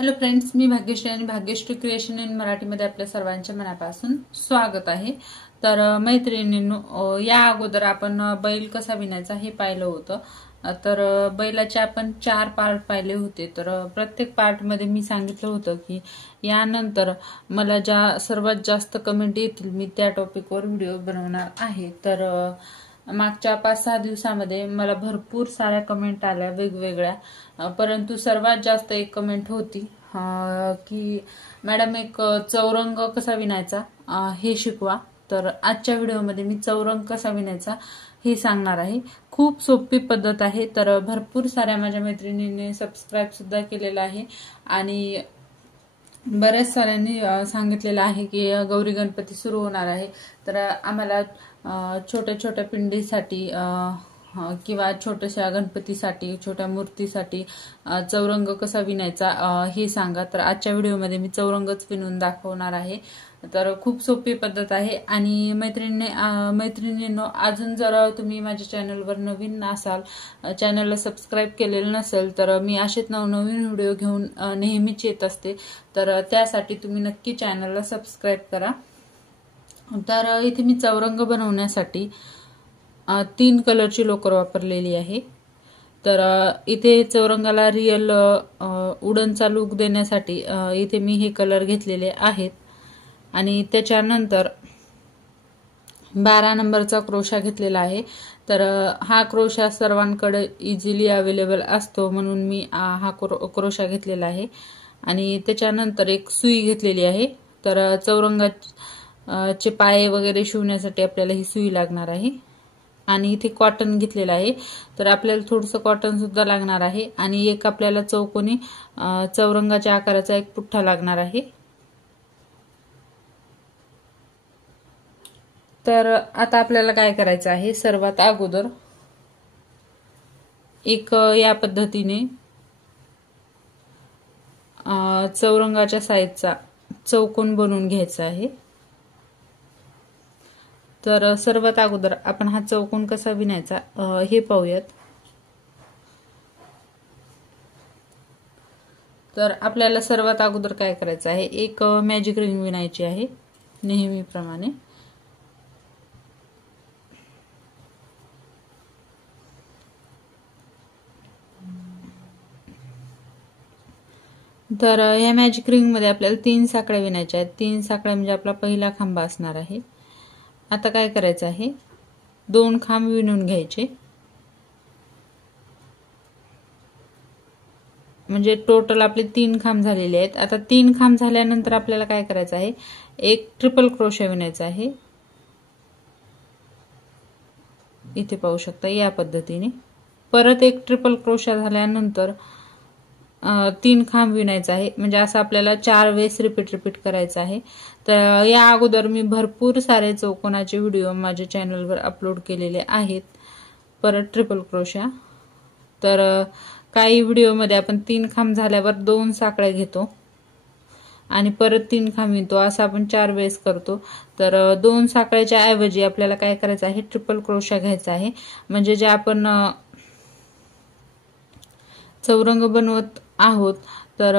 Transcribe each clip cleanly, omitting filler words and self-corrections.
Hello friends, मी भाग्यश्री आणि Bhagyashree creation in मराठीमध्ये आपल्या सर्वांच्या मनापासून स्वागत आहे। तर मैत्रिणींनो, या अगोदर आपण बैल कसा विणायचा हे पाहिलं होतं। तर बैलाचे आपण 4 पार्ट पाहिले होते। तर प्रत्येक पार्ट मध्ये मी सांगितलं होतं की यानंतर मला ज्या सर्वात जास्त कमेंट येतील मी त्या टॉपिकवर व्हिडिओ बनवणार आहे। तर मागच्या 5-6 दिवसांमध्ये मला भरपूर साऱ्या कमेंट आल्या वेगवेगळ्या, परंतु सर्वात जास्त एक कमेंट होती की मॅडम एक चौरंग कसा विणायचा हे शिकवा। तर आजच्या व्हिडिओमध्ये मी चौरंग कसा विणायचा हे सांगणार आहे। खूप सोपी पद्धत आहे। तर भरपूर साऱ्या माझ्या मैत्रिणींनी सबस्क्राइब सुद्धा केलेला आहे आणि बऱ्याच साऱ्यांनी सांगितलेलं आहे की गौरी गणपती सुरू होणार आहे, तर आम्हाला छोट्या छोट्या पिंडीसाठी किंवा छोट्याशा गणपतीसाठी छोट्या मूर्तीसाठी चौरंग कसा विणायचा हे सांगा। तर आजच्या व्हिडिओमध्ये मी चौरंगच विणून दाखवणार आहे। तर खूप सोपी पद्धत आहे आणि मैत्रिणींनो, अजून जर तुम्ही माझ्या चॅनलवर नवीन असाल, चॅनलला सबस्क्राइब केलेलं नसेल, तर मी असेच नवनवीन व्हिडिओ घेऊन नेहमीच येत असते। तर त्यासाठी तुम्ही नक्की चॅनलला सबस्क्राइब करा। तर इथे मी चौरंग बनवण्यासाठी 3 कलरची लोकर वापरलेली आहे। तर इथे चौरंगाला रिअल वुडनचा लुक देण्यासाठी इथे मी हे कलर घेतलेले आहेत आणि त्याच्यानंतर 12 नंबरचा क्रोशा घेतलेला आहे। तर हा क्रोशा सर्वांकडे इझिली अवेलेबल असतो म्हणून मी हा क्रोशा घेतलेला आहे आणि त्याच्यानंतर एक सुई घेतलेली आहे। तर चौरंगाचे पाये वगैरे शिवण्यासाठी आपल्याला ही सुई लागणार आहे आणि इथे कॉटन घेतलेला आहे। तर आपल्याला थोडंसं कॉटन सुद्धा लागणार आहे आणि एक आपल्याला चौकोनी चौरंगाच्या आकाराचा एक पुठ्ठा लागणार आहे। तर आता आपल्याला काय करायचं आहे, सर्वात अगोदर एक या पद्धतीने चौरंगाच्या साईजचा चौकोन बनवून घ्यायचा आहे। तर सर्वात अगोदर आपण हा चौकोन कसा विणायचा हे पाहूयात। तर आपल्याला सर्वात अगोदर काय करायचं आहे, एक मॅजिक रिंग विणायची आहे नेहमीप्रमाणे। तर या मॅजिक रिंग मध्ये आपल्याला 3 साखळ्या विणायच्या आहेत। 3 साखळ्या म्हणजे आपला पहिला खांबा असणार आहे। आता काय करायचं आहे, 2 खांब विणून घ्यायचे, म्हणजे टोटल आपले 3 खांब झालेले आहेत। आता 3 खांब झाल्यानंतर आपल्याला काय करायचं आहे, एक ट्रिपल क्रोशा विणायचा आहे। इथे पाहू शकता या पद्धतीने। परत एक ट्रिपल क्रोशा झाल्यानंतर 3 खांब विणायचा आहे, म्हणजे असं आपल्याला 4 वेळेस रिपीट करायचं आहे। तर या अगोदर मी भरपूर सारे चौकोनाचे व्हिडिओ माझ्या चॅनलवर अपलोड केलेले आहेत। परत ट्रिपल क्रोशा, तर काही व्हिडिओमध्ये आपण 3 खांब झाल्यावर 2 साखळ्या घेतो आणि परत 3 खांब विणतो, असं आपण 4 वेळेस करतो। तर 2 साखळ्याच्या ऐवजी आपल्याला काय करायचं आहे, ट्रिपल क्रोशा घ्यायचा आहे, म्हणजे जे आपण चौरंग बनवत आहोत तर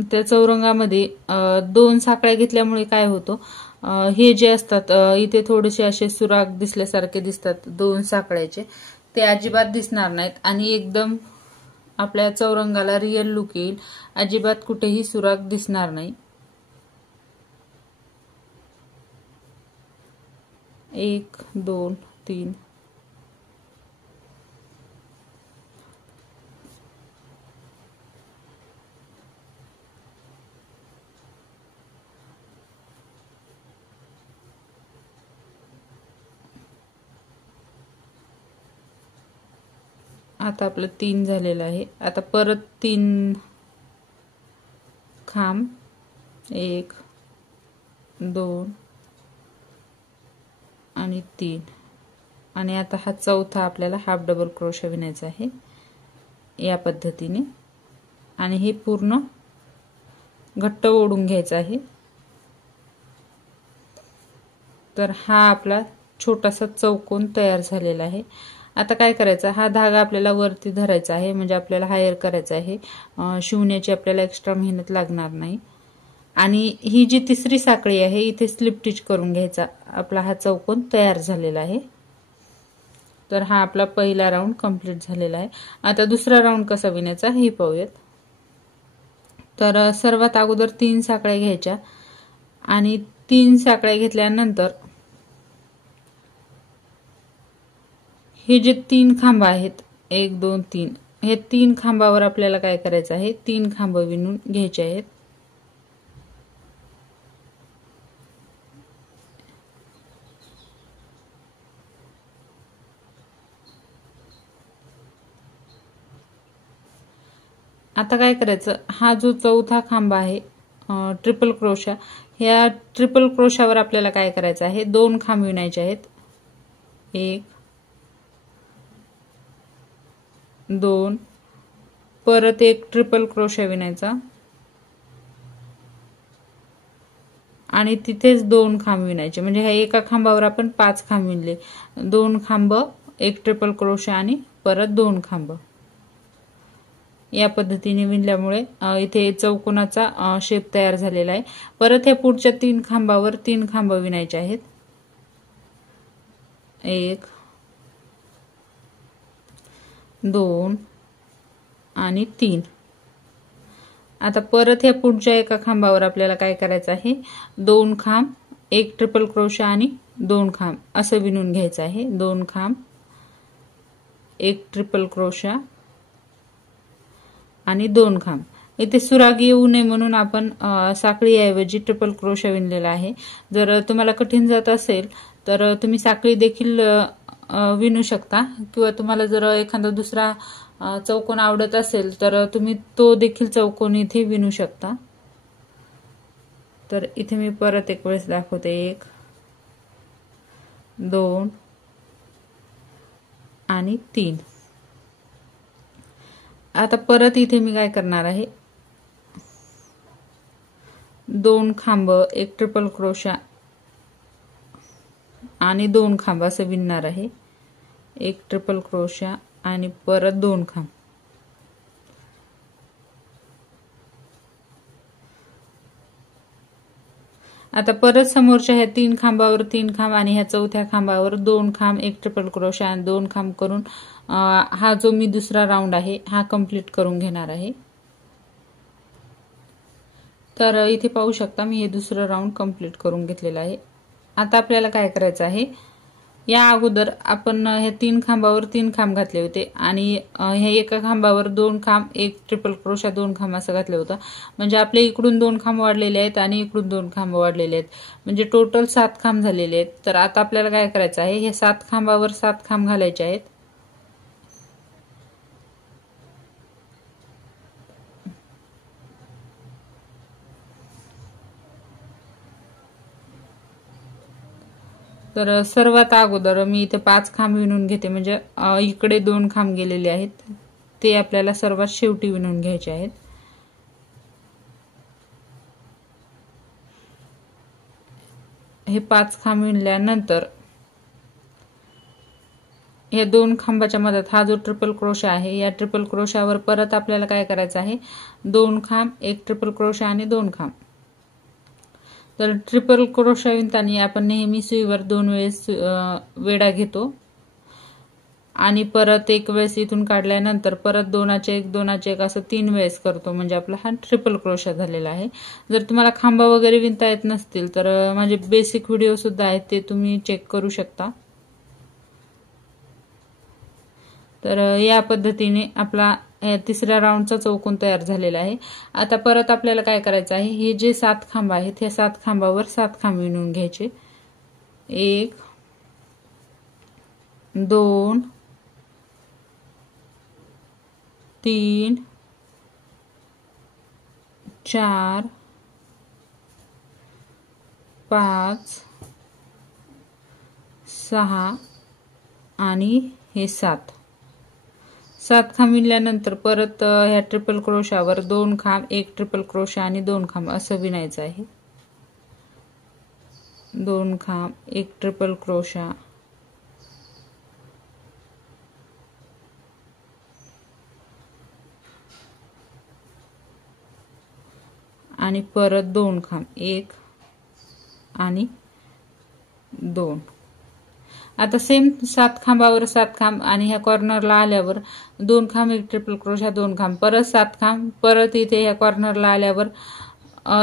त्या चौरंगामध्ये 2 साखळ्या घेतल्यामुळे काय होतं, हे जे असतात इथे थोडेसे असे सुराख दिसल्यासारखे दिसतात 2 साखळ्याचे, ते अजिबात दिसणार नाहीत आणि एकदम आपल्या चौरंगाला रिअल लुक येईल, अजिबात कुठेही सुराख दिसणार नाही। 1 2 3 आता आपलं 3 झालेलं आहे। आता परत 3 खांब, 1 2 आणि 3, आणि आता हा चौथा आपल्याला हाफ डबल क्रोशा विणायचा आहे या पद्धतीने आणि हे पूर्ण घट्ट ओढून घ्यायचं आहे। तर हा आपला छोटासा चौकोन तयार झालेला आहे आता काय करायचं, हा धागा आपल्याला वरती धरायचा आहे, म्हणजे आपल्याला हायर करायचा आहे, शिवण्याची आपल्याला एक्स्ट्रा मेहनत लागणार नाही. आणि ही जी तिसरी साखळी आहे इथे स्लिप स्टिच करून घ्यायचा. आपला हा चौकोन तयार झालेला आहे. तर हा आपला पहिला राऊंड कंप्लीट झालेला आहे. आता दुसरा राऊंड कसा विणायचा हे पाहूयात. तर सर्वात अगोदर 3 साखळ्या घ्यायच्या आणि 3 साखळ्या घेतल्यानंतर हे जे 3 खांब आहेत 1 2 3, हे 3 खांबावर आपल्याला काय करायचं आहे, 3 खांब विणून घ्यायचे आहेत. आता काय करायचं, हा जो चौथा खांब आहे ट्रिपल क्रोशा, ह्या ट्रिपल क्रोशावर आपल्याला काय करायचं आहे, 2 खांब विणायचे आहेत. 1 2, परत एक ट्रिपल क्रोशा विणायचा आणि तिथेच 2 खांब विणायचे. म्हणजे ह्या एका खांबावर आपण 5 खांब विणले. 2 खांब, एक ट्रिपल क्रोशा आणि परत 2 खांब. या पद्धतीने विणल्यामुळे इथे चौकोनाचा शेप तयार झालेला आहे. परत ह्या पुढच्या 3 खांबावर 3 खांब विणायचे आहेत. 1 2 आणि 3. आता परत ह्या पुढच्या एका खांबावर आपल्याला काय करायचं आहे, 2 खांब, एक ट्रिपल क्रोशा आणि 2 खांब असं विणून घ्यायचं आहे. 2 खांब, एक ट्रिपल क्रोशा आणि 2 खांब. इथे सुराग येऊ नये म्हणून आपण साखळीऐवजी ट्रिपल क्रोशा विणलेला आहे. जर तुम्हाला कठीण जात असेल तर तुम्ही साखळी देखील विणू शकता, किंवा तुम्हाला जर एखादा दुसरा चौकोन आवडत असेल तर तुम्ही तो देखील चौकोन इथे विणू शकता. तर इथे मी परत एक वेळेस दाखवते. 1 2 आणि 3. आता परत इथे मी काय करणार आहे, 2 खांब, एक ट्रिपल क्रोशा आणि 2 खांब असं विणणार आहे. एक ट्रिपल क्रोशा आणि परत 2 खांब. आता परत समोरच्या ह्या 3 खांबावर 3 खांब आणि ह्या चौथ्या खांबावर 2 खांब, एक ट्रिपल क्रोशा आणि 2 खांब करून हा जो मी दुसरा राऊंड आहे हा कंप्लीट करून घेणार आहे. तर इथे पाहू शकता मी हे दुसरं राऊंड कंप्लीट करून घेतलेलं आहे. आता आपल्याला काय करायचं आहे, या अगोदर आपण हे 3 खांबावर 3 खांब घातले होते आणि हे एका खांबावर 2 खांब, एक ट्रिपल क्रोशा 2 खांब असं घातलं होतं. म्हणजे आपले इकडून 2 खांब वाढलेले आहेत आणि इकडून 2 खांब वाढलेले आहेत, म्हणजे टोटल 7 खांब झालेले आहेत. तर आता आपल्याला काय करायचं आहे, हे 7 खांबावर 7 खांब घालायचे आहेत. तर सर्वात अगोदर मी इथे 5 खांब विणून घेते, म्हणजे इकडे 2 खांब गेलेले आहेत ते आपल्याला सर्वात शेवटी विणून घ्यायचे आहेत. हे 5 खांब विणल्यानंतर या 2 खांबाच्या मध्यात हा जो ट्रिपल क्रोशा आहे, या ट्रिपल क्रोशावर परत आपल्याला काय करायचं आहे, 2 खांब, एक ट्रिपल क्रोशा आणि 2 खांब. तर ट्रिपल क्रोशा विणताना आपण नेहमी सुईवर 2 वेळेस वेढा घेतो आणि परत एक वेळेस इथून काढल्यानंतर परत 2चे 1 2चे 1 असं 3 वेळेस करतो, म्हणजे आपला हा ट्रिपल क्रोशा झालेला आहे. जर तुम्हाला खांबा वगैरे विणता येत नसतील तर माझे बेसिक व्हिडिओ सुद्धा आहेत, ते तुम्ही चेक करू शकता. तर या पद्धतीने आपला तिसऱ्या राऊंडचा चौकोन तयार झालेला आहे. आता परत आपल्याला काय करायचं आहे, हे जे 7 खांब आहेत हे 7 खांबावर 7 खांब विणून घ्यायचे. 1 2 3 4 5 6 आणि हे 7. 7 खांब विणल्यानंतर परत ह्या ट्रिपल क्रोशावर 2 खांब, एक ट्रिपल क्रोशा आणि 2 खांब असं विणायचं आहे. 2 खांब, एक ट्रिपल क्रोशा आणि परत 2 खांब, 1 आणि 2. आता सेम 7 खांबावर 7 खांब आणि ह्या कॉर्नरला आल्यावर 2 खांब, एक ट्रिपल क्रोशा, 2 खांब, परत 7 खांब, परत इथे ह्या कॉर्नरला आल्यावर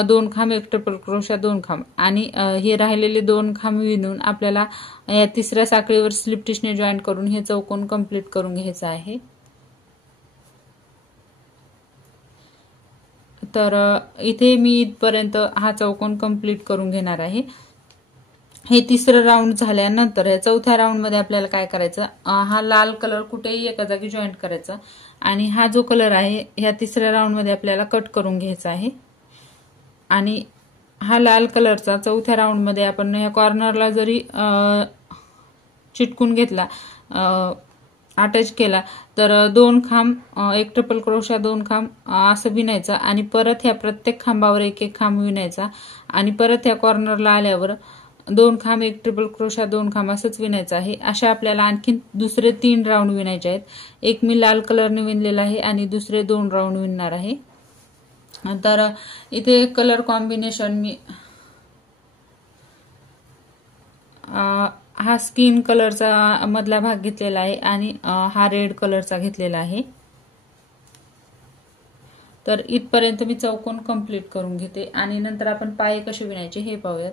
2 खांब, एक ट्रिपल क्रोशा, 2 खांब आणि हे राहिलेले 2 खांब विणून आपल्याला या तिसऱ्या साखळीवर स्लिप टिशने जॉईन करून हे चौकोन कंप्लीट करून घ्यायचा आहे. तर इथे मी इथपर्यंत हा चौकोन कंप्लीट करून घेणार आहे. हे तिसरं राऊंड झाल्यानंतर या चौथ्या राऊंड मध्ये आपल्याला काय करायचं, हा लाल कलर कुठेही एका जागी जॉईंट करायचा आणि हा जो कलर आहे ह्या तिसऱ्या राऊंड मध्ये आपल्याला कट करून घ्यायचा आहे. आणि हा लाल कलरचा चौथ्या राऊंड मध्ये आपण ह्या कॉर्नरला जरी चिटकून घेतला, अटॅच केला, तर 2 खांब, एक ट्रिपल क्रोशा, 2 खांब असं विणायचं आणि परत ह्या प्रत्येक खांबावर एक एक खांब विणायचा आणि परत ह्या कॉर्नरला आल्यावर 2 खांब, एक ट्रिपल क्रोशा, 2 खांब असंच विणायचं आहे. अशा आपल्याला आणखी दुसरे 3 राऊंड विणायचे आहेत. एक मी लाल कलरने विणलेला आहे आणि दुसरे 2 राऊंड विणणार आहे. तर इथे कलर कॉम्बिनेशन मी हा स्किन कलरचा मधला भाग घेतलेला आहे आणि हा रेड कलरचा घेतलेला आहे. तर इथपर्यंत मी चौकोन कंप्लीट करून घेते आणि नंतर आपण पाय कसे विणायचे हे पाहूयात.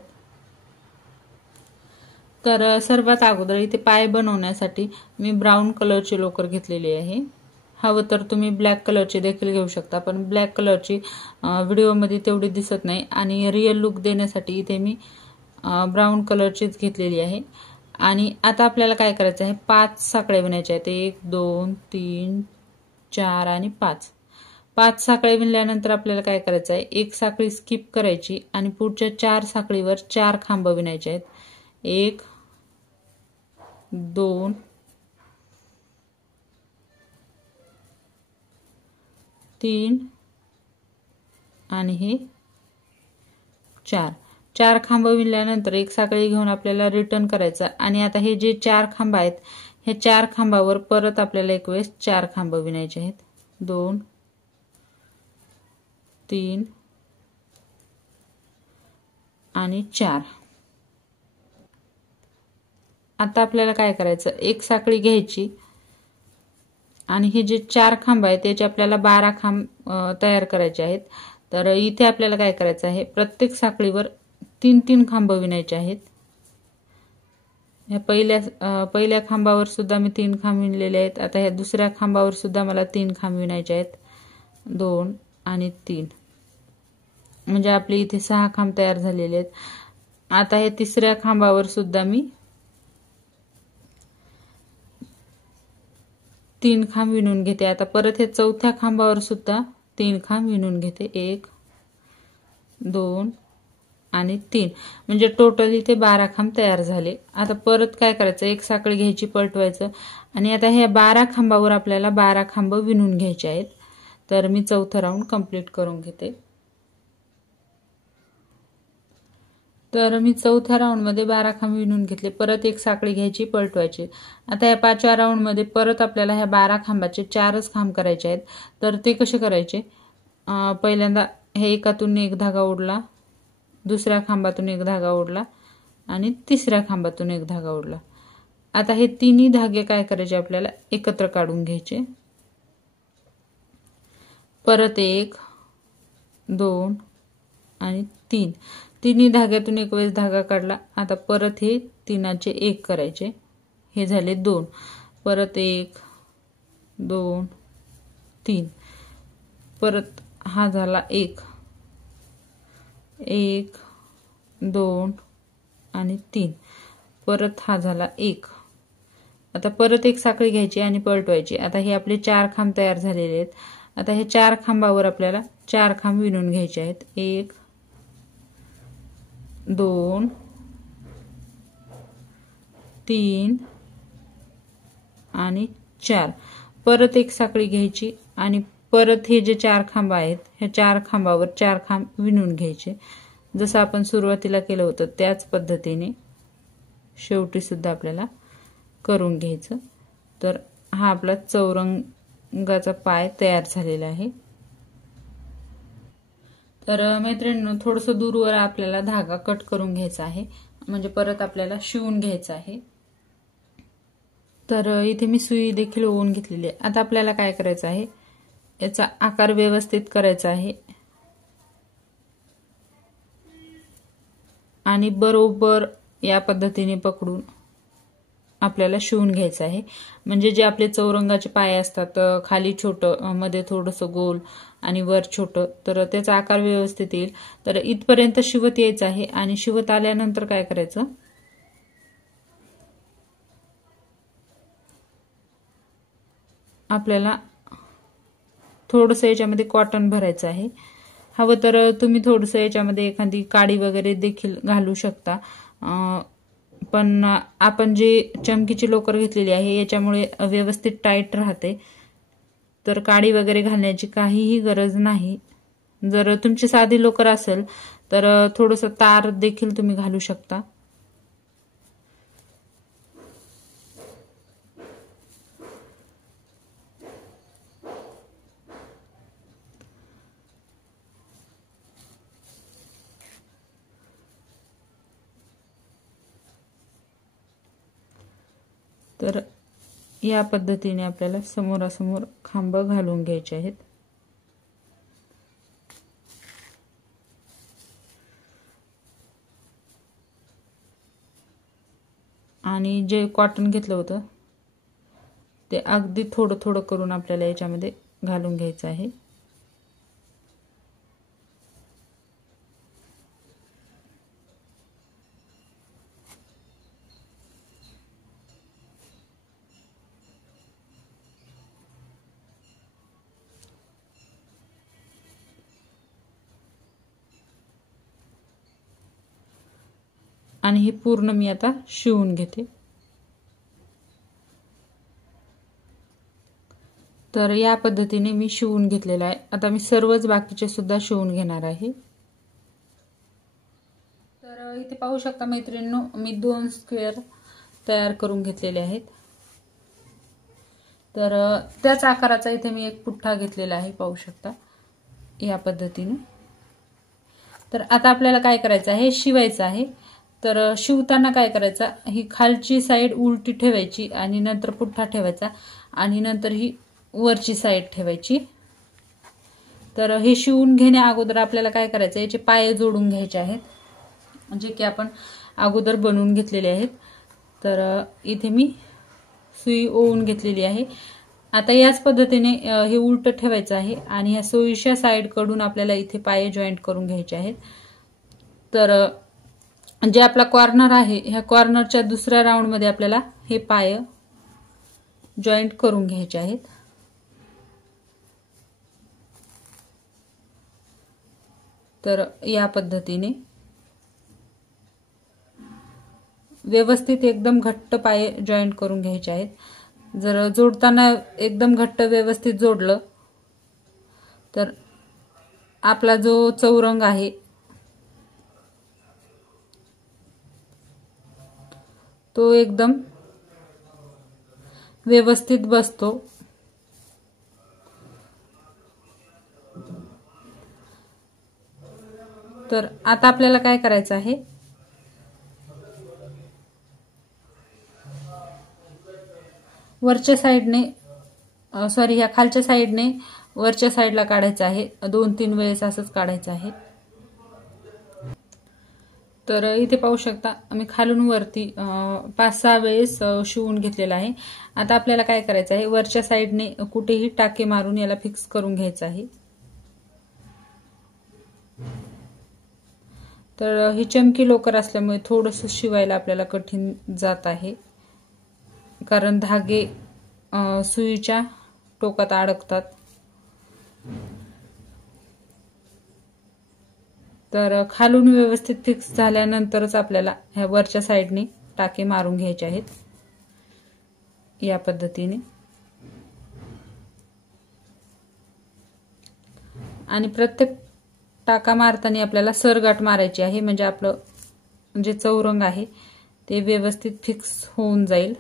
तर सर्वात अगोदर इथे पाय बनवण्यासाठी मी ब्राऊन कलरची लोकर घेतलेली आहे. हवं तर तुम्ही ब्लॅक कलरची देखील घेऊ शकता, पण ब्लॅक कलरची व्हिडिओमध्ये तेवढी दिसत नाही आणि रिअल लुक देण्यासाठी इथे मी ब्राऊन कलरचीच घेतलेली आहे. आणि आता आपल्याला काय करायचं आहे, 5 साखळ्या विणायच्या आहेत. 1 2 3 4 आणि 5. 5 साखळ्या विणल्यानंतर आपल्याला काय करायचं आहे, एक साखळी स्किप करायची आणि पुढच्या 4 साखळीवर 4 खांब विणायचे आहेत. 1 2 3 आणि हे 4. 4 खांब विणल्यानंतर एक साखळी घेऊन आपल्याला रिटर्न करायचं आणि आता हे जे 4 खांब आहेत, हे 4 खांबावर परत आपल्याला एक वेळेस 4 खांब विणायचे आहेत. 2 3 आणि 4. आता आपल्याला काय करायचं, एक साखळी घ्यायची आणि हे जे 4 खांब आहेत त्याचे आपल्याला 12 खांब तयार करायचे आहेत. तर इथे आपल्याला काय करायचं आहे, प्रत्येक साखळीवर 3-3 खांब विणायचे आहेत. ह्या पहिल्या खांबावर सुद्धा मी 3 खांब विणलेले आहेत. आता ह्या दुसऱ्या खांबावर सुद्धा मला 3 खांब विणायचे आहेत. 2 आणि 3 म्हणजे आपले इथे 6 खांब तयार झालेले आहेत. आता हे तिसऱ्या खांबावर सुद्धा मी 3 खांब विणून घेते. आता परत हे चौथ्या खांबावर सुद्धा 3 खांब विणून घेते. 1 2 आणि 3 म्हणजे टोटल इथे 12 खांब तयार झाले. आता परत काय करायचं, एक साखळी घ्यायची, पलटवायचं आणि आता ह्या 12 खांबावर आपल्याला 12 खांब विणून घ्यायचे आहेत. तर मी चौथा राऊंड कंप्लीट करून घेते. तर मी चौथ्या राऊंड मध्ये 12 खांब विणून घेतले. परत एक साखळी घ्यायची, पलटवायची. आता या 5व्या राऊंड मध्ये परत आपल्याला ह्या 12 खांबाचे 4च खांब करायचे आहेत. तर ते कसे करायचे, पहिल्यांदा हे एकातून एक धागा ओढला, दुसऱ्या खांबातून एक धागा ओढला आणि तिसऱ्या खांबातून एक धागा ओढला. आता हे तिन्ही धागे काय करायचे, आपल्याला एकत्र काढून घ्यायचे. परत 1 2 आणि 3. तिन्ही धाग्यातून एक वेळेस धागा काढला. आता परत हे तीनाचे 1 करायचे. हे झाले 2. परत 1 2 3. परत हा झाला 1 1 2 आणि 3. परत हा झाला 1. आता परत एक साखळी घ्यायची आणि पलटवायची. आता हे आपले 4 खांब तयार झालेले आहेत. आता हे 4 खांबावर आपल्याला 4 खांब विणून घ्यायचे आहेत. 1 2 3 आणि 4. परत एक साखळी घ्यायची आणि परत हे जे 4 खांब आहेत, ह्या 4 खांबावर 4 खांब विणून घ्यायचे. जसं आपण सुरुवातीला केलं होतं त्याच पद्धतीने शेवटी सुद्धा आपल्याला करून घ्यायचं. तर हा आपला चौरंगाचा पाय तयार झालेला आहे. तर मैत्रिणींनो, थोडंसं दूरवर आपल्याला धागा कट करून घ्यायचा आहे, म्हणजे परत आपल्याला शिवून घ्यायचा आहे. तर इथे मी सुई देखील ओवून घेतलेली आहे. आता आपल्याला काय करायचं आहे, याचा आकार व्यवस्थित करायचा आहे आणि बरोबर या पद्धतीने पकडून आपल्याला शिवून घ्यायचं आहे. म्हणजे जे आपले चौरंगाचे पाय असतात, खाली छोटं, मध्ये थोडंसं गोल आणि वर छोटं, तर त्याचा आकार व्यवस्थित येईल. तर इथपर्यंत शिवत यायचं आहे आणि शिवत आल्यानंतर काय करायचं, आपल्याला थोडंसं याच्यामध्ये कॉटन भरायचं आहे. हवं तर तुम्ही थोडंसं याच्यामध्ये एखादी काडी वगैरे देखील घालू शकता, पण आपण जे चमकीची लोकर घेतलेली आहे याच्यामुळे व्यवस्थित टाईट राहते, तर काडी वगैरे घालण्याची काहीही गरज नाही. जर तुमची साधी लोकर असेल तर थोडंसं तार देखील तुम्ही घालू शकता. तर या पद्धतीने आपल्याला समोरासमोर खांब घालून घ्यायचे आहेत. आणि जे कॉटन घेतलं होतं ते अगदी थोडं थोडं करून आपल्याला याच्यामध्ये घालून घ्यायचं आहे. आणि हे पूर्ण मी आता शिवून घेते. तर या पद्धतीने मी शिवून घेतलेला आहे. आता मी सर्वच बाकीचे सुद्धा शिवून घेणार आहे. तर इथे पाहू शकता मैत्रिणींनो, मी 2 स्क्वेअर तयार करून घेतलेले आहेत. तर त्याच आकाराचा इथे मी एक पुठ्ठा घेतलेला आहे, पाहू शकता या पद्धतीने. तर आता आपल्याला काय करायचं आहे, शिवायचं आहे. तर शिवताना काय करायचं, ही खालची साईड उलटी ठेवायची आणि नंतर पुठ्ठा ठेवायचा आणि नंतर ही वरची साईड ठेवायची. तर हे शिवून घेण्या अगोदर आपल्याला काय करायचं, याचे पाय जोडून घ्यायचे आहेत, जे की आपण अगोदर बनवून घेतलेले आहेत. तर इथे मी सुई ओवून घेतलेली आहे. आता याच पद्धतीने हे उलट ठेवायचं आहे आणि ह्या सुईच्या साईड कडून आपल्याला इथे पाय जॉईंट करून घ्यायचे आहेत. तर जे आपला कॉर्नर आहे, ह्या कॉर्नरच्या दुसऱ्या राऊंड मध्ये आपल्याला हे पाय जॉईंट करून घ्यायचे आहेत. तर या पद्धतीने व्यवस्थित एकदम घट्ट पाय जॉईंट करून घ्यायचे आहेत. जर जोडताना एकदम घट्ट व्यवस्थित जोडलं तर आपला जो चौरंग आहे तो एकदम व्यवस्थित बसतो. तर आता आपल्याला काय करायचं आहे, वरच्या साईडने ह्या खालच्या साईडने वरच्या साईडला काढायचं आहे. 2-3 वेळेस असंच काढायचं आहे. तर इथे पाहू शकता मी खालून वरती 5-6 वेळेस शिवून घेतलेला आहे. आता आपल्याला काय करायचं आहे, वरच्या साईडने कुठेही टाके मारून याला फिक्स करून घ्यायचं आहे. तर ही चमकी लोकर असल्यामुळे थोडंसं शिवायला आपल्याला कठीण जात आहे, कारण धागे सुईच्या टोकात अडकतात. तर खालून व्यवस्थित फिक्स झाल्यानंतरच आपल्याला ह्या वरच्या साईडने टाके मारून घ्यायचे आहेत या पद्धतीने. आणि प्रत्येक टाका मारताना आपल्याला सरगाठ मारायची आहे, म्हणजे आपलं जे चौरंग आहे ते व्यवस्थित फिक्स होऊन जाईल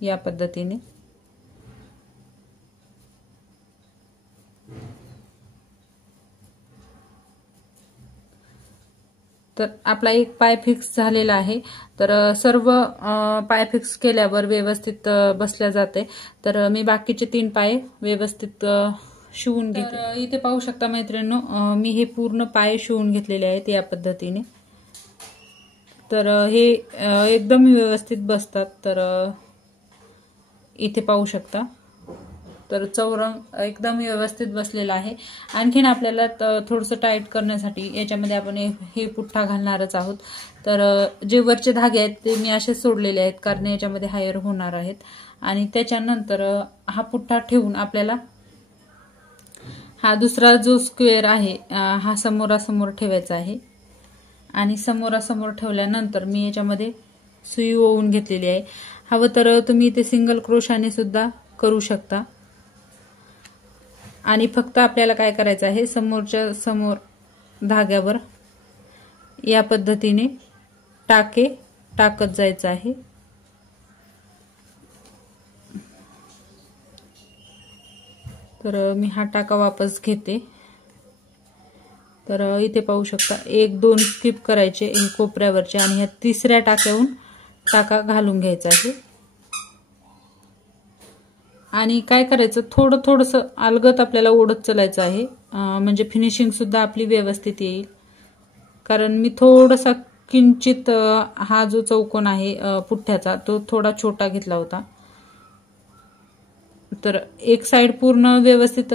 या पद्धतीने. तर आपला एक पाय फिक्स झालेला आहे। तर सर्व पाय फिक्स केल्यावर व्यवस्थित बसल्या जाते। तर मी बाकीचे 3 पाय व्यवस्थित शिवून घेते। तर इथे पाहू शकता मैत्रिणींनो, मी हे पूर्ण पाय शिवून घेतलेले आहेत या पद्धतीने। तर हे एकदम व्यवस्थित बसतात। तर इथे पाहू शकता, तर चौरंग एकदम व्यवस्थित बसलेला आहे। आणखीन आपल्याला थोडंसं टाईट करण्यासाठी याच्यामध्ये आपण हे पुठ्ठा घालणारच आहोत। तर जे वरचे धागे आहेत ते मी असे सोडलेले आहेत, कारण याच्यामध्ये हायर होणार आहेत। आणि त्याच्यानंतर हा पुठ्ठा ठेवून आपल्याला हा दुसरा जो स्क्वेअर आहे हा समोरासमोर ठेवायचा आहे। आणि समोरासमोर ठेवल्यानंतर मी याच्यामध्ये सुई ओवून घेतलेली आहे। हवं तर तुम्ही इथे सिंगल क्रोशाने सुद्धा करू शकता। आणि फक्त आपल्याला काय करायचं आहे, समोरच्या समोर धाग्यावर या पद्धतीने टाके टाकत जायचं आहे। तर मी हा टाका वापस घेते। तर इथे पाहू शकता 1-2 स्किप करायचे हे कोपऱ्यावरचे, आणि ह्या तिसऱ्या टाक्याहून टाका घालून घ्यायचा आहे। आणि काय करायचं, थोडंसं अलगत आपल्याला ओढत चालायचं आहे, म्हणजे फिनिशिंग सुद्धा आपली व्यवस्थित येईल। कारण मी थोडासा किंचित हा जो चौकोन आहे पुठ्ठ्याचा तो थोडा छोटा घेतला होता। तर एक साइड पूर्ण व्यवस्थित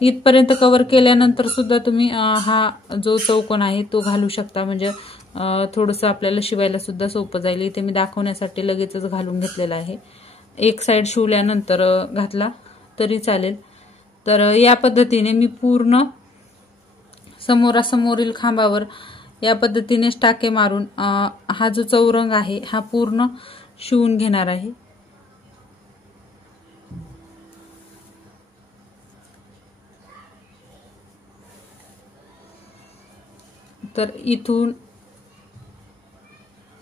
इथपर्यंत कव्हर केल्यानंतर सुद्धा तुम्ही हा जो चौकोन आहे तो घालू शकता, म्हणजे थोडंसं आपल्याला शिवायला सुद्धा सोपं जाईल। इथे मी दाखवण्यासाठी लगेचच घालून घेतलेला आहे। एक साइड शिवल्यानंतर घातला तरी चालेल। तर या पद्धतीने मी पूर्ण समोरासमोरील खांबावर या पद्धतीने टाके मारून हा जो चौरंग आहे हा पूर्ण शिवून घेणार आहे। तर इथून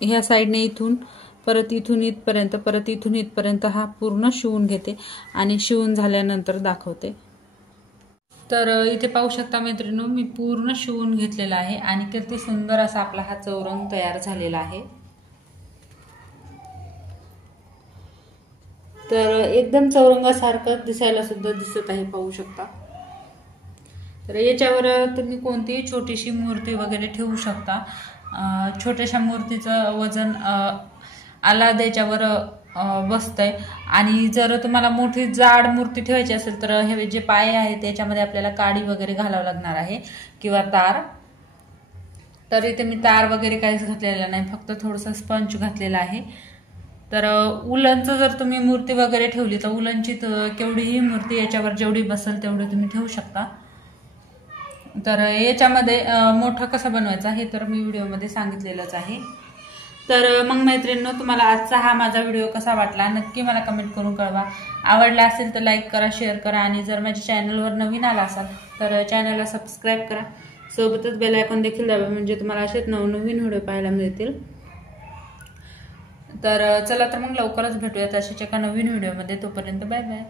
ह्या साइडने इथून परत इथून इथपर्यंत, परत इथून इथपर्यंत हा पूर्ण शिवून घेते आणि शिवून झाल्यानंतर दाखवते। तर इथे पाहू शकता मैत्रिणींनो, मी पूर्ण शिवून घेतलेला आहे आणि किती सुंदर असा आपला हा चौरंग तयार झालेला आहे। तर एकदम चौरंगासारखं दिसायला सुद्धा दिसत आहे, पाहू शकता। तर याच्यावर तुम्ही कोणतीही छोटीशी मूर्ती वगैरे ठेवू शकता। छोट्याशा मूर्तीचं वजन आलाद याच्यावर बसतंय। आणि जर तुम्हाला मोठी जाड मूर्ती ठेवायची असेल तर हे जे पाय आहेत त्याच्यामध्ये आपल्याला काडी वगैरे घालावं लागणार आहे किंवा तार। तर इथे मी तार वगैरे काहीच घातलेलं नाही, फक्त थोडंसं स्पंज घातलेला आहे। तर उलनचं जर तुम्ही मूर्ती वगैरे ठेवली तर उलनची केवढीही मूर्ती याच्यावर जेवढी बसेल तेवढी तुम्ही ठेवू शकता। तर याच्यामध्ये मोठा कसा बनवायचा हे तर मी व्हिडिओमध्ये सांगितलेलंच आहे। तर मग मैत्रिणींनो, तुम्हाला आजचा हा माझा व्हिडिओ कसा वाटला नक्की मला कमेंट करून कळवा। आवडला असेल तर लाईक करा, शेअर करा, आणि जर माझ्या चॅनलवर नवीन आला असाल तर चॅनलला सबस्क्राईब करा। सोबतच बेल आयकॉन देखील दाबा, म्हणजे तुम्हाला असेच नवनवीन व्हिडिओ पाहायला मिळतील। तर चला तर मग लवकरच भेटूयात अशाच एका नवीन व्हिडिओमध्ये। तोपर्यंत बाय बाय।